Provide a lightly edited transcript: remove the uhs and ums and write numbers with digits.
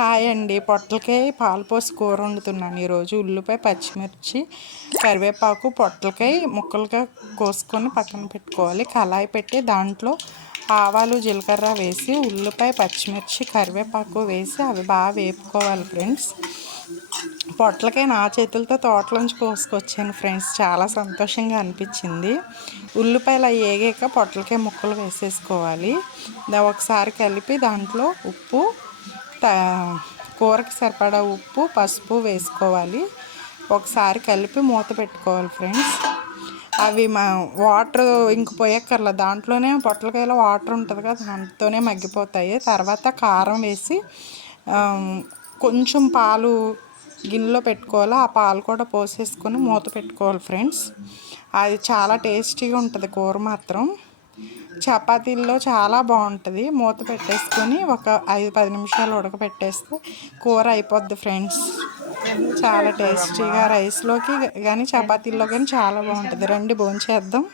Hi అండి. పొట్లకాయ పాలపోసి కూర వండుతున్నాను ఈరోజు. ఉల్లిపాయ, పచ్చిమిర్చి, కరివేపాకు, పొట్లకాయ ముక్కలుగా కోసుకొని పక్కన పెట్టుకోవాలి. కళాయి పెట్టి దాంట్లో ఆవాలు, జీలకర్ర వేసి ఉల్లిపాయ, పచ్చిమిర్చి, కరివేపాకు వేసి అవి బాగా వేపుకోవాలి ఫ్రెండ్స్. పొట్లకాయ నా చేతులతో తోటలోంచి కోసుకొచ్చాను ఫ్రెండ్స్. చాలా సంతోషంగా అనిపించింది. ఉల్లిపాయలు అవి వేగాక పొట్లకాయ ముక్కలు వేసేసుకోవాలి. ఒకసారి కలిపి దాంట్లో ఉప్పు, కూరకి సరిపడా ఉప్పు, పసుపు వేసుకోవాలి. ఒకసారి కలిపి మూత పెట్టుకోవాలి ఫ్రెండ్స్. అవి వాటర్ ఇంక పోయక్కర్లా, దాంట్లోనే పొట్లకాయలో వాటర్ ఉంటుంది కదా, దాంతోనే మగ్గిపోతాయి. తర్వాత కారం వేసి కొంచెం పాలు గిన్నెలో పెట్టుకోవాలి. ఆ పాలు కూడా పోసేసుకొని మూత పెట్టుకోవాలి ఫ్రెండ్స్. అది చాలా టేస్టీగా ఉంటుంది కూర మాత్రం. చపాతీల్లో చాలా బాగుంటుంది. మూత పెట్టేసుకొని ఒక 5-10 నిమిషాలు ఉడకపెట్టేస్తే కూర అయిపోద్ది ఫ్రెండ్స్. చాలా టేస్టీగా రైస్లోకి కానీ చపాతీల్లో కానీ చాలా బాగుంటుంది. రండి భోంచేద్దాం.